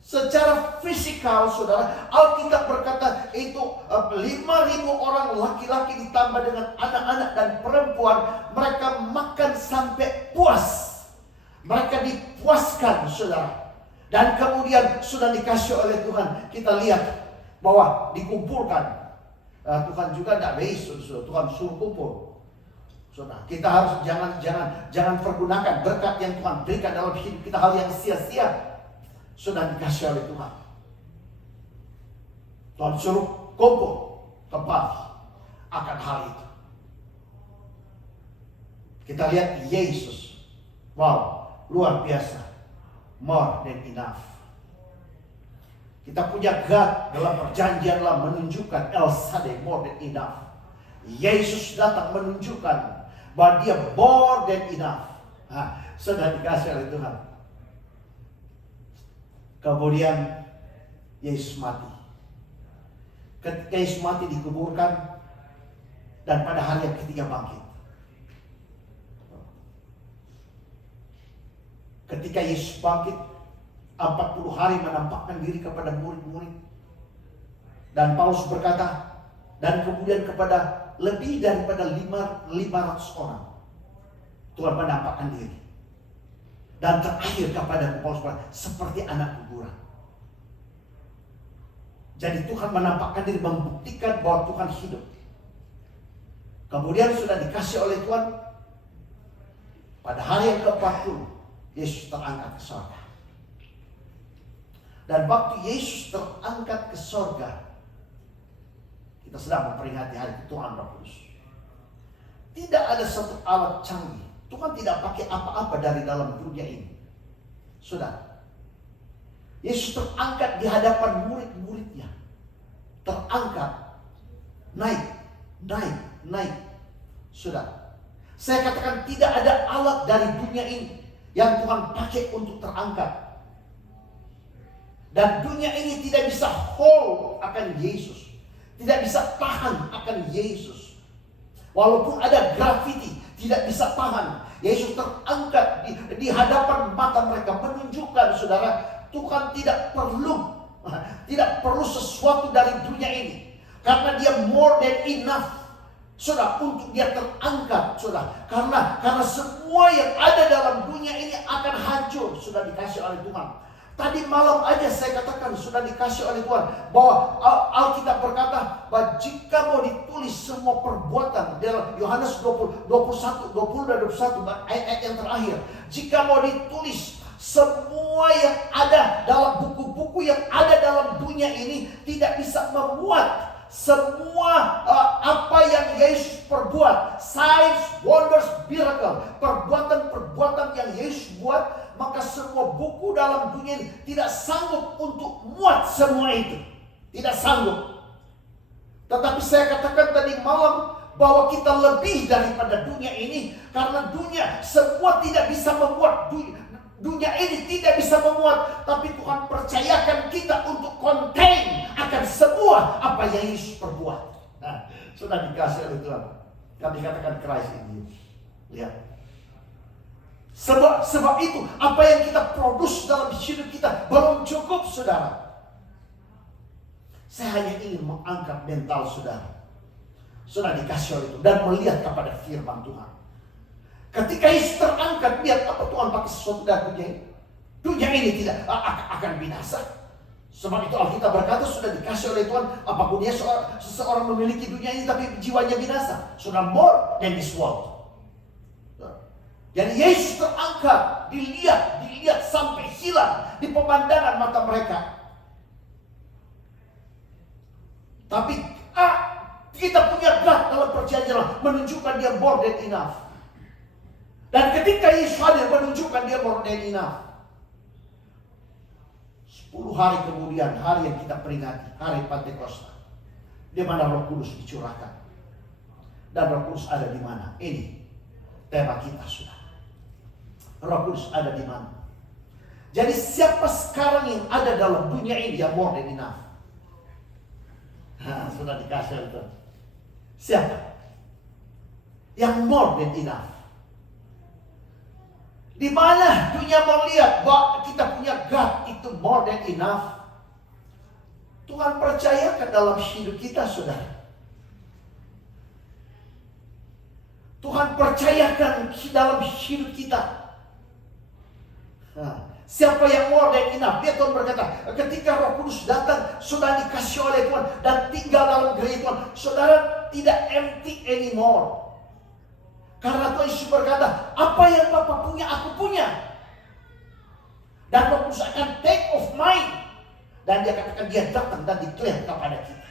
Secara fisikal, saudara, Alkitab berkata itu 5.000 orang laki-laki ditambah dengan anak-anak dan perempuan. Mereka makan sampai puas. Mereka dipuaskan, saudara. Dan kemudian sudah dikasih oleh Tuhan. Kita lihat bahwa dikumpulkan. Tuhan juga tidak waste, Tuhan suruh kumpul. Saudara, kita harus jangan pergunakan berkat yang Tuhan berikan dalam hidup kita hal yang sia-sia. Sudah dikasih oleh Tuhan. Tuhan suruh kumpul kembali akan hal itu. Kita lihat Yesus. Wow, luar biasa. More than enough. Kita punya God dalam perjanjian lama menunjukkan El Shaddai, more than enough. Yesus datang menunjukkan bahwa dia more than enough. Sudah dikasih oleh Tuhan. Kemudian Yesus mati. Ketika Yesus mati dikuburkan, dan pada hari yang ketiga bangkit. Ketika Yesus bangkit, 40 hari menampakkan diri kepada murid-murid. Dan Paulus berkata, dan kemudian kepada lebih daripada 500 orang Tuhan menampakkan diri. Dan terakhir kepada Paulus berkata, seperti anak kuburan. Jadi Tuhan menampakkan diri, membuktikan bahwa Tuhan hidup. Kemudian sudah dikasih oleh Tuhan, pada hari yang ke-40 Yesus terangkat ke surga. Dan waktu Yesus terangkat ke surga, kita sedang memperingati hari Tuhan Roh Kudus. Tidak ada satu alat canggih. Tuhan tidak pakai apa-apa dari dalam dunia ini. Sudah. Yesus terangkat di hadapan murid-muridnya. Terangkat. Naik. Sudah. Saya katakan tidak ada alat dari dunia ini yang Tuhan pakai untuk terangkat. Dan dunia ini tidak bisa hold akan Yesus. Tidak bisa tahan akan Yesus. Walaupun ada grafiti, tidak bisa tahan. Yesus terangkat di hadapan mata mereka, menunjukkan saudara, Tuhan tidak perlu sesuatu dari dunia ini, karena dia more than enough, saudara, untuk dia terangkat, saudara. Karena semua yang ada dalam dunia ini akan hancur, sudah dikasih oleh Tuhan. Tadi malam aja saya katakan sudah dikasih oleh Tuhan bahwa Alkitab berkata bahwa jika mau ditulis semua perbuatan dalam Yohanes 20 dan 21 ayat yang terakhir, jika mau ditulis semua yang ada dalam buku-buku yang ada dalam dunia ini tidak bisa memuat semua apa yang Yesus perbuat, signs, wonders, miracle, perbuatan-perbuatan yang Yesus buat, maka semua buku dalam dunia ini tidak sanggup untuk muat semua itu. Tidak sanggup. Tetapi saya katakan tadi malam bahwa kita lebih daripada dunia ini, karena dunia semua tidak bisa memuat. Dunia ini tidak bisa memuat, tapi Tuhan percayakan kita untuk contain akan semua apa yang Yesus perbuat. Nah, sudah dikasih oleh Tuhan. Kami katakan Christ in you. Lihat. Sebab itu apa yang kita produce dalam hidup kita belum cukup, saudara. Saya hanya ingin mengangkat mental saudara. Sudah dikasih oleh Tuhan dan melihat kepada firman Tuhan. Ketika Yesus terangkat, lihat apa Tuhan pakai sesuatu dari dunia ini. Dunia ini tidak akan binasa. Sebab itu Alkitab berkata sudah dikasih oleh Tuhan, apapun dia seseorang memiliki dunia ini tapi jiwanya binasa. Sudah more than this world. Jadi Yesus terangkat, dilihat sampai hilang di pemandangan mata mereka. Tapi kita punya God dalam perjanjian menunjukkan dia more than enough. Dan ketika Yesus hadir menunjukkan dia more than enough. 10 hari kemudian, hari yang kita peringati, hari Pentakosta, di mana Roh Kudus dicurahkan. Dan Roh Kudus ada di mana? Ini tema kita sudah. Roh Kudus ada di mana? Jadi siapa sekarang yang ada dalam dunia ini yang more than enough? Sudah dikasih itu. Siapa? Yang more than enough. Di mana dunia melihat bahwa kita punya God itu more than enough. Tuhan percayakan dalam hidup kita, saudara. Tuhan percayakan dalam hidup kita. Siapa yang more than enough? Dia Tuhan berkata, ketika Roh Kudus datang, sudah dikasih oleh Tuhan dan tinggal dalam gereja Tuhan, saudara tidak empty anymore. Karena Tuhan Yesus berkata, apa yang Bapa punya, aku punya. Dan Roh Kudus akan take of mine. Dan dia katakan dia datang dan declare kepada kita.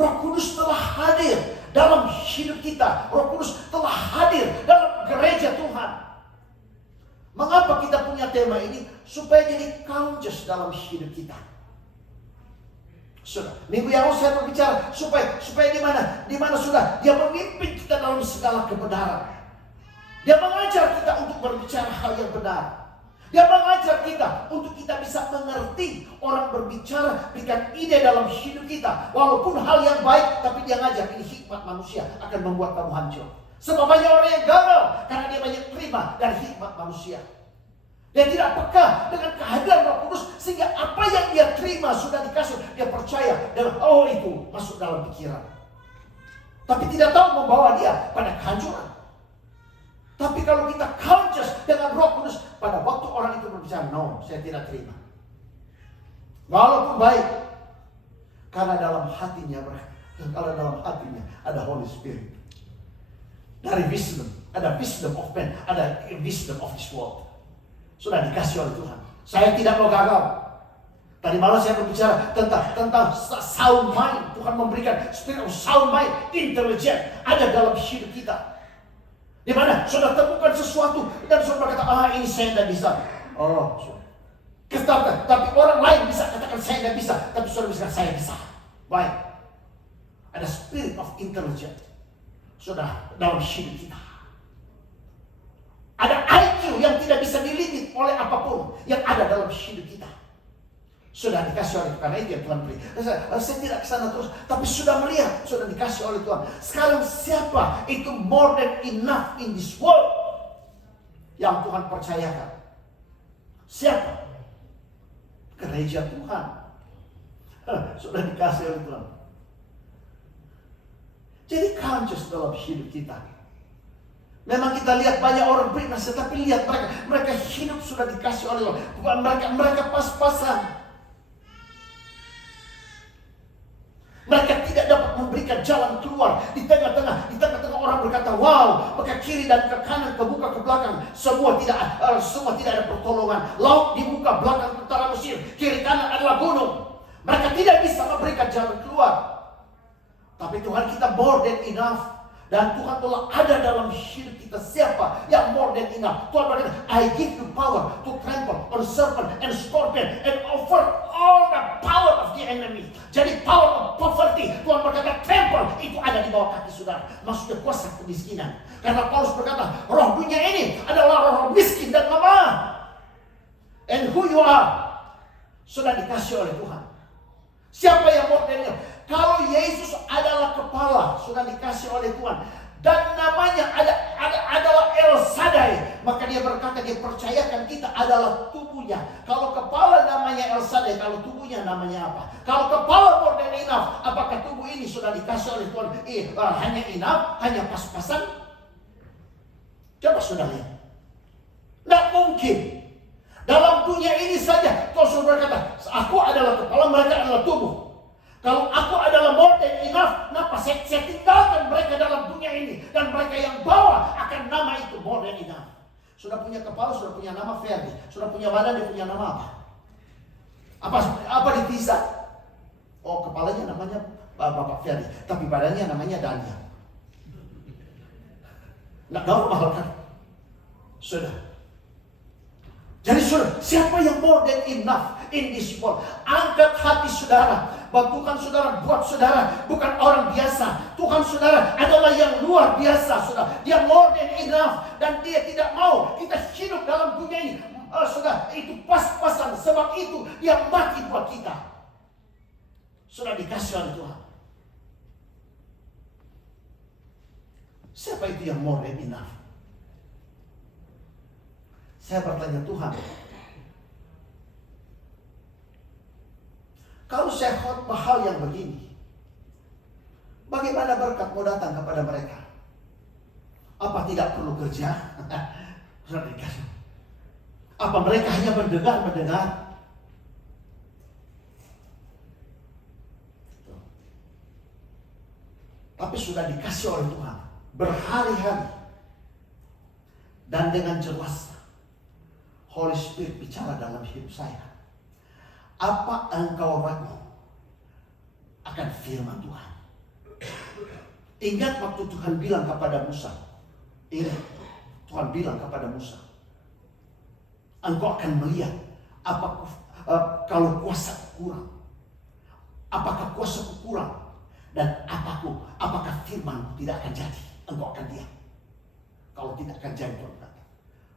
Roh Kudus telah hadir dalam hidup kita. Roh Kudus telah hadir dalam gereja Tuhan. Mengapa kita punya tema ini? Supaya jadi conscious dalam hidup kita. Sudah, minggu yang lalu saya berbicara supaya di mana sudah Dia memimpin kita dalam segala kebenaran. Dia mengajar kita untuk berbicara hal yang benar. Dia mengajar kita untuk kita bisa mengerti orang berbicara, berikan ide dalam hidup kita. Walaupun hal yang baik, tapi dia ngajar ini hikmat manusia akan membuat kamu hancur. Sebab banyak orang yang gagal karena dia banyak terima dari hikmat manusia. Dia tidak peka dengan kehadiran Roh Kudus, sehingga apa yang dia terima sudah dikasih, dia percaya dan itu masuk dalam pikiran. Tapi tidak tahu membawa dia pada kehancuran. Tapi kalau kita conscious dengan Roh Kudus, pada waktu orang itu berbicara, no, saya tidak terima. Walaupun baik, karena dalam hatinya ada Holy Spirit. Dari wisdom, ada wisdom of man, ada wisdom of this world. Sudah dikasih oleh Tuhan. Saya tidak mau gagal. Tadi malam saya berbicara tentang sound mind. Tuhan memberikan spirit of sound mind, intelligent, ada dalam hidup kita. Di mana sudah temukan sesuatu dan sudah berkata, ini saya tidak bisa. Sudah. Tapi orang lain bisa katakan saya tidak bisa, tapi sudah bisa saya bisa. Baik. Ada spirit of intelligence sudah dalam hidup kita. Ada IQ yang tidak bisa dilimit oleh apapun yang ada dalam hidup kita. Sudah dikasih oleh Tuhan, karena itu yang Tuhan beri. Saya tidak kesana terus, tapi sudah melihat, sudah dikasih oleh Tuhan. Sekarang siapa itu more than enough in this world yang Tuhan percayakan? Siapa? Gereja Tuhan. Sudah dikasih oleh Tuhan. Jadi conscious dalam hidup kita. Memang kita lihat banyak orang beringas, tapi lihat mereka hidup sudah dikasih oleh Tuhan. Mereka pas-pasan. Mereka tidak dapat memberikan jalan keluar di tengah-tengah orang berkata, wow, maka kiri dan ke kanan, ke buka, ke belakang, semua tidak ada pertolongan. Laut di muka, belakang tentara Mesir, kiri kanan adalah gunung. Mereka tidak bisa memberikan jalan keluar. Tapi Tuhan kita more than enough. Dan Tuhan telah ada dalam hidup kita. Siapa yang more than enough? Tuhan berkata, I give you power to trample on serpent and scorpion and over all the power of the enemy. Jadi power of poverty, Tuhan berkata trample, itu ada di bawah kaki saudara. Maksudnya kuasa kemiskinan. Karena Paulus berkata, roh dunia ini adalah roh miskin dan lemah. And who you are sudah dikasih oleh Tuhan. Siapa yang more than enough? Kalau Yesus adalah kepala, sudah dikasih oleh Tuhan, dan namanya adalah El Shaddai, maka dia berkata, dia percayakan kita adalah tubuhnya. Kalau kepala namanya El Shaddai, kalau tubuhnya namanya apa? Kalau kepala more than enough, apakah tubuh ini sudah dikasih oleh Tuhan hanya enough, hanya pas-pasan? Coba sudah lihat. Tidak mungkin. Dalam dunia ini saja, kalau saudara berkata, aku adalah kepala, mereka adalah tubuh. Kalau aku adalah more than enough, kenapa saya tinggalkan mereka dalam dunia ini, dan mereka yang bawa akan nama itu more than enough. Sudah punya kepala, sudah punya nama Ferdi, sudah punya badan, dia punya nama apa? Apa dipisah? Oh, kepalanya namanya Bapak Ferdi, tapi badannya namanya Daniel. Nggak normal kan? Sudah. Jadi saudara, siapa yang more than enough in this world? Angkat hati saudara, bahwa Tuhan saudara buat saudara bukan orang biasa. Tuhan saudara adalah yang luar biasa, saudara. Dia more than enough, dan dia tidak mau kita hidup dalam dunia ini. Saudara, itu pas-pasan, sebab itu dia mati buat kita. Sudah dikasih oleh Tuhan. Siapa itu yang more than enough? Saya bertanya, Tuhan, kalau saya khotbah hal yang begini, bagaimana berkat mau datang kepada mereka? Apa tidak perlu kerja? Apa mereka hanya mendengar? Tapi sudah dikasih oleh Tuhan berhari-hari, dan dengan jelas Holy Spirit bicara dalam hidup saya. Apa engkau ragu akan firman Tuhan? Ingat waktu Tuhan bilang kepada Musa. Ingat, Tuhan bilang kepada Musa, engkau akan melihat kalau kuasaku kurang. Apakah kuasaku kurang? Dan apakah firman tidak akan jadi? Engkau akan lihat. Kalau tidak akan jadi, Tuhan kata.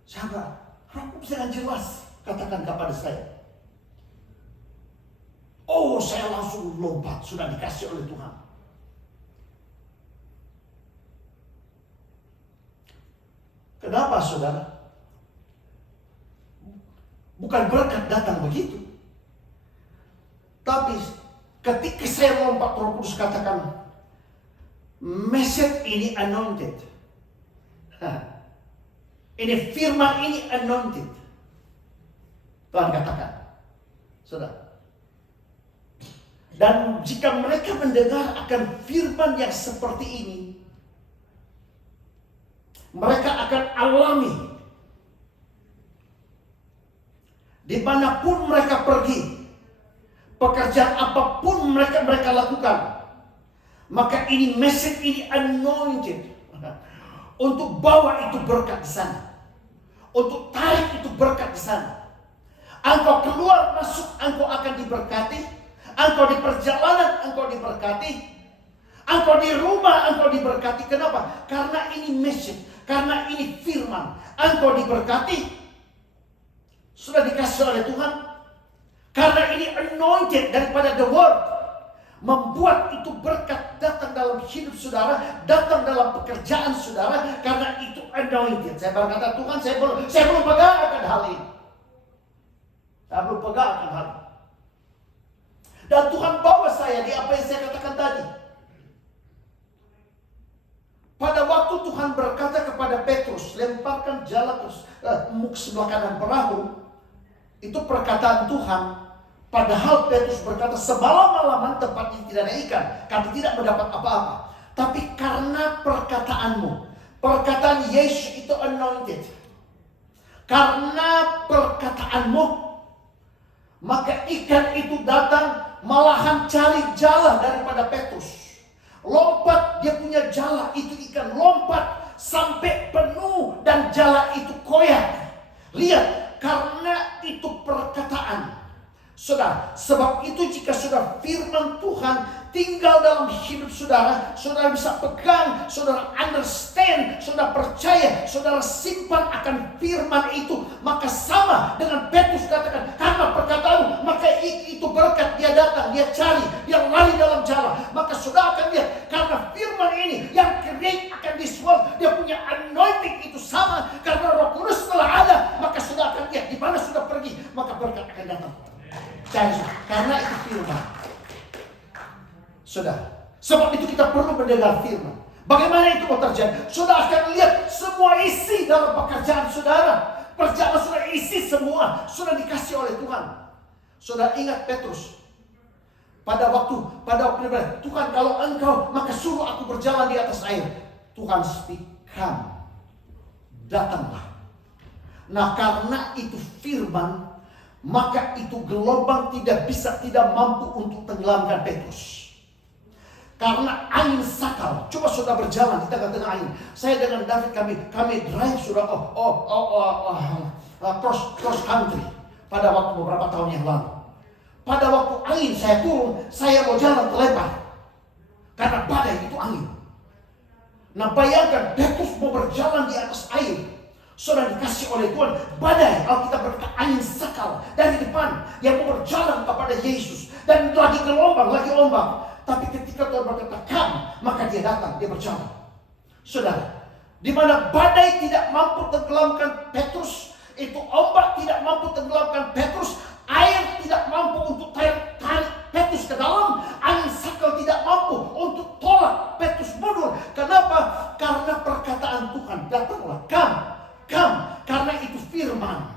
Sahabat, Roh Kudus dengan jelas katakan kepada saya. Oh, saya langsung lompat, sudah dikasih oleh Tuhan. Kenapa, saudara? Bukan berkat datang begitu. Tapi ketika saya lompat, Roh Kudus katakan, message ini anointed. Ini firman ini anointed. Tuhan katakan, saudara. Dan jika mereka mendengar akan firman yang seperti ini, mereka akan alami dimanapun mereka pergi, pekerjaan apapun mereka lakukan, maka ini message ini anointed untuk bawa itu berkat di sana, untuk tarik itu berkat di sana. Engkau keluar masuk, engkau akan diberkati. Engkau di perjalanan, engkau diberkati. Engkau di rumah, engkau diberkati. Kenapa? Karena ini message. Karena ini firman. Engkau diberkati. Sudah dikasih oleh Tuhan. Karena ini anointed daripada the word. Membuat itu berkat datang dalam hidup saudara. Datang dalam pekerjaan saudara. Karena itu anointed. Saya berkata, Tuhan, saya belum pegang akan hal ini. Saya belum pegang akan hal ini. Dan Tuhan bawa saya di apa yang saya katakan tadi. Pada waktu Tuhan berkata kepada Petrus, lemparkan jala ke sebelah kanan perahu. Itu perkataan Tuhan. Padahal Petrus berkata, semalam-malaman tempat ini tidak ada ikan. Kami tidak mendapat apa-apa. Tapi karena perkataanmu, perkataan Yesus itu anointed. Karena perkataanmu, maka ikan itu datang, malahan cari jala daripada Petrus. Lompat, dia punya jala, itu ikan lompat sampai penuh dan jala itu koyak. Lihat, karena itu perkataan. Saudara, sebab itu jika sudah firman Tuhan tinggal dalam hidup saudara, saudara bisa pegang, saudara understand, saudara percaya, saudara simpan akan firman itu, maka sama dengan Petrus katakan, karena perkataanmu, maka itu berkat, dia datang, dia cari, dia lari dalam jala. Maka saudara akan lihat, karena firman ini yang create akan disuap, dia punya anointing itu sama, karena Roh Kudus telah ada, maka saudara akan lihat di mana sudah pergi, maka berkat akan datang. Karena itu firman. Saudara, sebab itu kita perlu mendengar firman. Bagaimana itu mau terjadi? Saudara akan lihat semua isi dalam pekerjaan saudara. Perjalanan sudah isi semua, sudah dikasih oleh Tuhan. Saudara ingat Petrus. Pada waktu dia bilang, Tuhan kalau engkau, maka suruh aku berjalan di atas air. Tuhan speak, come, datanglah. Nah karena itu firman, maka itu gelombang tidak mampu untuk tenggelamkan Petrus. Karena angin sakal. Coba sudah berjalan di tengah-tengah angin. Saya dengan David kami drive sudah cross country pada waktu beberapa tahun yang lalu. Pada waktu angin saya turun, saya mau jalan terlempar. Karena badai itu angin. Nah bayangkan Petrus mau berjalan di atas air. Sudah dikasih oleh Tuhan badai, Alkitab berkata angin sakal dari depan yang mau berjalan kepada Yesus, dan lagi gelombang, lagi ombak. Tapi ketika Tuhan berkata come, maka dia datang, dia berjalan. Saudara, di mana badai tidak mampu tenggelamkan Petrus, itu ombak tidak mampu tenggelamkan Petrus, air tidak mampu untuk tarik Petrus ke dalam, angin sakal tidak mampu untuk tolak Petrus mundur. Kenapa? Karena perkataan Tuhan, datanglah, come, karena itu firman.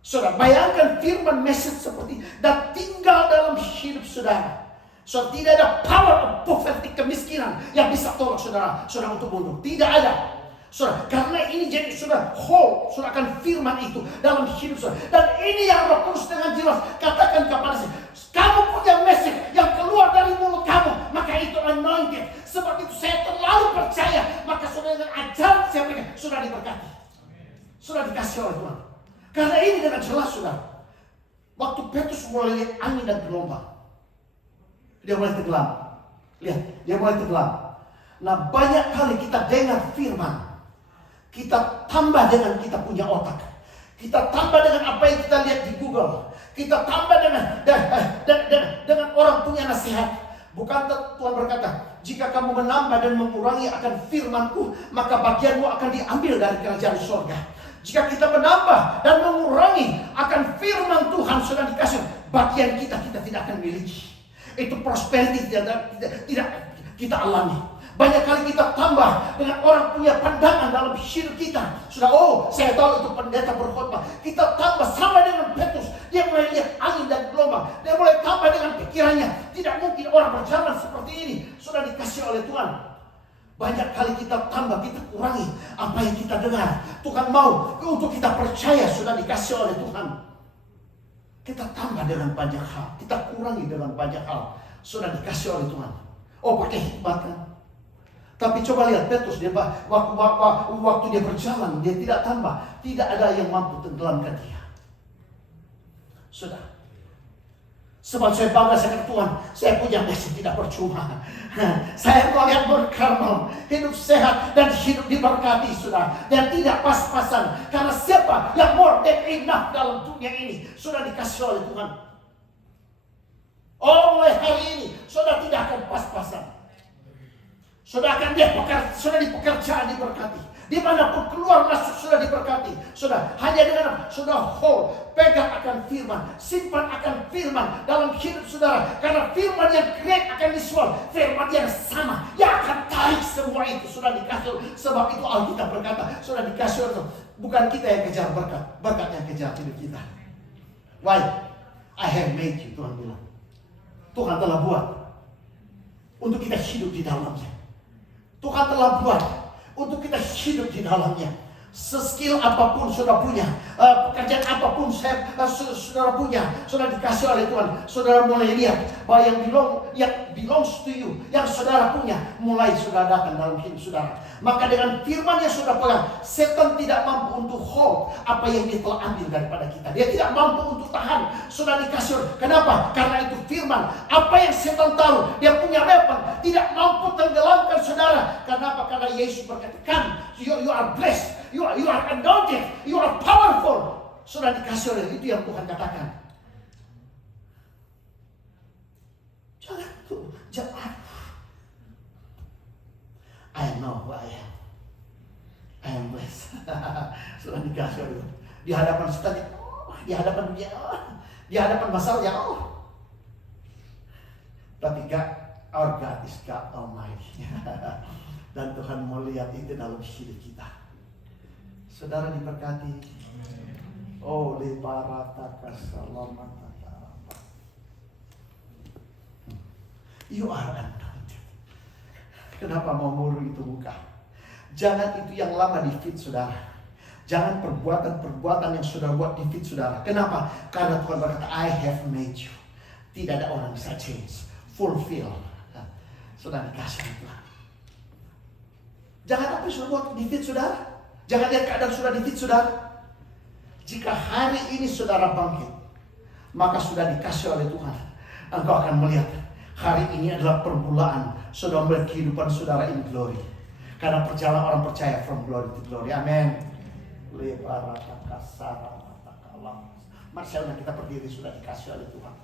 Saudara, bayangkan firman message seperti dan tinggal dalam hidup saudara. So tidak ada power of poverty, kemiskinan yang bisa tolak saudara untuk mundur. Tidak ada. Saudara, karena ini jadi sudah whole, sudah akan firman itu dalam hidup saudara. Dan ini yang Roh Kudus dengan jelas katakan kepada saya, kamu punya message yang keluar dari mulut kamu, maka itu anointed. Sebab itu saya sudah diberkati. Sudah dikasih oleh Tuhan. Karena ini dengan jelas sudah. Waktu Petrus mulai lihat angin dan gelombang, dia mulai tenggelam. Lihat, dia mulai tenggelam. Nah, banyak kali kita dengar firman, kita tambah dengan kita punya otak. Kita tambah dengan apa yang kita lihat di Google. Kita tambah dengan orang punya nasihat. Bukan Tuhan berkata, jika kamu menambah dan mengurangi akan firman-Ku, maka bagianmu akan diambil dari kerajaan surga. Jika kita menambah dan mengurangi akan firman Tuhan sudah dikasih, bagian kita tidak akan miliki. Itu prosperity tidak kita alami. Banyak kali kita tambah dengan orang punya pandangan dalam hidup kita. Sudah, saya tahu itu pendeta berkhotbah. Kita tambah sama dengan Petrus. Dia mulai lihat angin dan gelombang. Dia mulai tambah dengan pikirannya. Tidak mungkin orang berjalan seperti ini. Sudah dikasih oleh Tuhan. Banyak kali kita tambah, kita kurangi apa yang kita dengar. Tuhan mau untuk kita percaya sudah dikasih oleh Tuhan. Kita tambah dengan banyak hal. Kita kurangi dengan banyak hal. Sudah dikasih oleh Tuhan. Pakai hikmat kan? Tapi coba lihat Petrus, dia waktu dia berjalan, dia tidak tambah. Tidak ada yang mampu tenggelamkan dia. Sudah. Sebab saya bangga dengan Tuhan, saya punya mesin tidak percuma. Saya melihat berkarmal, hidup sehat dan hidup diberkati sudah. Dan tidak pas-pasan. Karena siapa yang more than enough dalam dunia ini sudah dikasih oleh Tuhan. Mulai hari ini sudah tidak akan pas-pasan. Sudah akan sudah di pekerjaan diberkati. Dimanapun keluar masuk sudah diberkati. Sudah hanya dengan sudah hold, pegang akan firman, simpan akan firman dalam hidup saudara. Karena firman yang great akan disual, firman yang sama yang akan tarik semua itu sudah dikasih. Sebab itu Alkitab berkata sudah dikasih oleh bukan kita yang kejar berkat, berkat yang kejar hidup kita. Why? I have made you, Tuhan bilang. Tuhan telah buat untuk kita hidup di dalamnya. Tuhan telah buat untuk kita hidup di dalamnya. Seskill apapun saudara punya, pekerjaan apapun saudara punya, sudah dikasih oleh Tuhan. Saudara mulai lihat bahwa yang belongs to you, yang saudara punya, mulai sudah datang dalam hidup saudara. Maka dengan firman yang sudah pegang, setan tidak mampu untuk hold apa yang dia telah ambil daripada kita. Dia tidak mampu untuk tahan. Sudah dikasih. Kenapa? Karena itu firman. Apa yang setan tahu, dia punya weapon, tidak mampu tenggelamkan saudara. Kenapa? Karena Yesus berkata, you are blessed, you are anointed, you are powerful. Sudah dikasih oleh itu yang Tuhan katakan. Jangan. I know who I am. I am blessed. Sudah dikasih oleh di hadapan setan, di hadapan dunia, di hadapan masalah tapi our God is God Almighty. Dan Tuhan mau lihat itu dalam hidup kita. Saudara diberkati. Lebarataka salamataka. You are anointed. Kenapa mau muru itu muka? Jangan itu yang lama di feed saudara. Jangan perbuatan-perbuatan yang sudah buat di feed saudara. Kenapa? Karena Tuhan berkata, I have made you. Tidak ada orang bisa change. Fulfill. Sudah dikasih Tuhan. Jangan apa yang sudah buat di feed saudara. Jangan lihat keadaan sudah di feed saudara. Jika hari ini saudara bangkit, maka sudah dikasih oleh Tuhan. Engkau akan melihat hari ini adalah permulaan saudara melihat kehidupan saudara in glory. Karena perjalanan orang percaya from glory to glory. Amin. Marcelnya kita berdiri sudah dikasih oleh Tuhan.